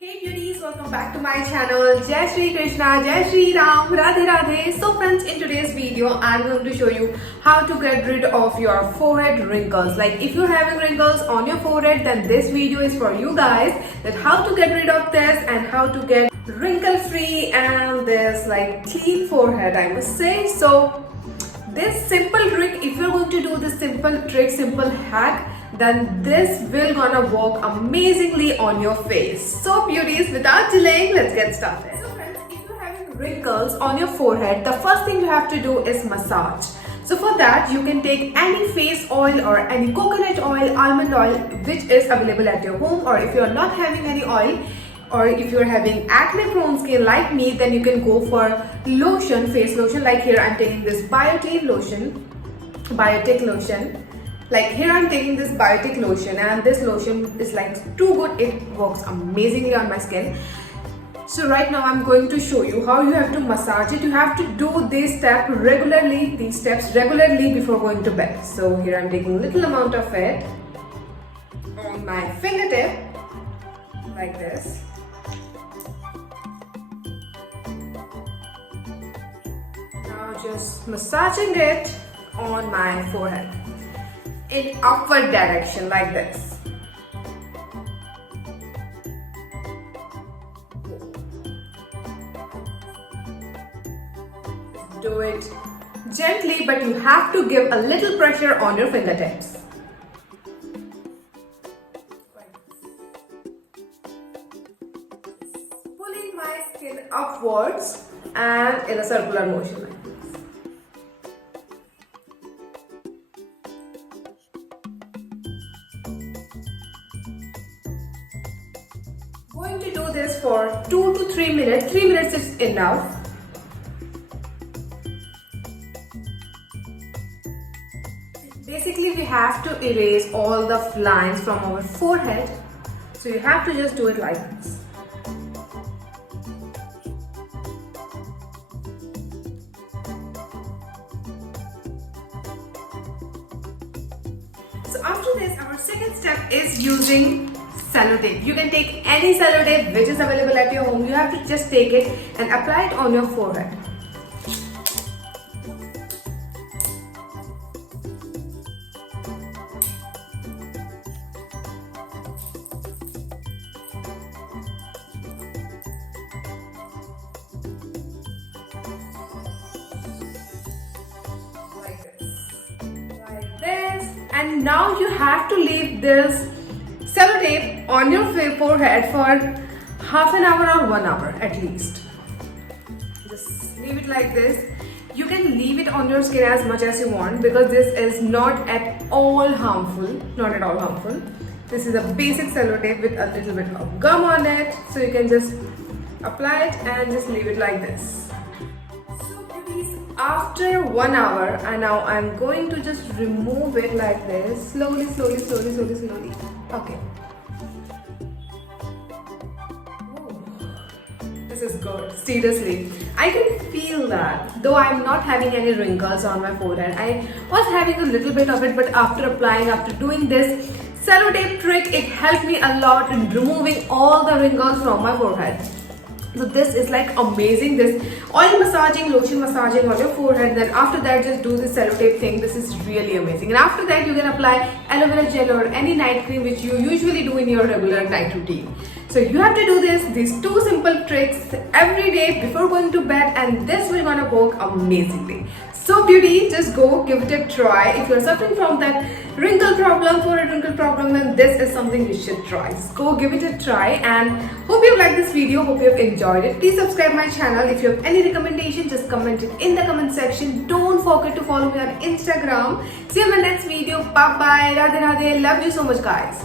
Hey beauties, welcome back to my channel. Jai Shri Krishna, Jai Shri Ram, Radhe Radhe. So friends, in today's video, I'm going to show you how to get rid of your forehead wrinkles. Like if you're having wrinkles on your forehead, then this video is for you guys. That how to get rid of this and how to get wrinkle free and this like clean forehead, I must say. So this simple trick, if you're going to do this simple trick, simple hack, then this will gonna work amazingly on your face. So beauties, without delaying, let's get started. So friends, if you're having wrinkles on your forehead, the first thing you have to do is massage. So for that, you can take any face oil or any coconut oil, almond oil, which is available at your home, or if you're not having any oil, or if you're having acne prone skin like me, then you can go for lotion, face lotion. Like here I'm taking this biotic lotion. Like here I'm taking this biotic lotion, and this lotion is like too good. It works amazingly on my skin. So right now I'm going to show you how you have to massage it. You have to do these steps regularly before going to bed. So here I'm taking a little amount of it on my fingertip like this. Now just massaging it on my forehead in upward direction like this. Do it gently, but you have to give a little pressure on your fingertips. Pulling my skin upwards and in a circular motion like this. Going to do this for 2 to 3 minutes. 3 minutes is enough. Basically, we have to erase all the lines from our forehead. So you have to just do it like this. So after this, our second step is using sellotape. You can take any sellotape which is available at your home. You have to just take it and apply it on your forehead. Like this. And now you have to leave this sellotape on your forehead for half an hour or 1 hour at least. Just leave it like this. You can leave it on your skin as much as you want because this is not at all harmful. This is a basic sellotape with a little bit of gum on it. So you can just apply it and just leave it like this. So beauties, after 1 hour, and now I'm going to just remove it like this. Slowly. Okay. This is good. Seriously, I can feel that. Though I'm not having any wrinkles on my forehead, I was having a little bit of it, but after doing this sellotape trick, it helped me a lot in removing all the wrinkles from my forehead. So this is like amazing. This oil massaging, lotion massaging on your forehead, then after that just do this sellotape thing. This is really amazing. And after that you can apply aloe vera gel or any night cream which you usually do in your regular night routine. So you have to do these two simple tricks every day before going to bed, and this will gonna work amazingly. So beauty, just go give it a try. If you're suffering from that forehead wrinkle problem, then this is something you should try. Just go give it a try, and hope you liked this video, hope you have enjoyed it. Please subscribe my channel. If you have any recommendation, just comment it in the comment section. Don't forget to follow me on Instagram. See you in my next video. Bye bye. Radhe Radhe. Love you so much guys.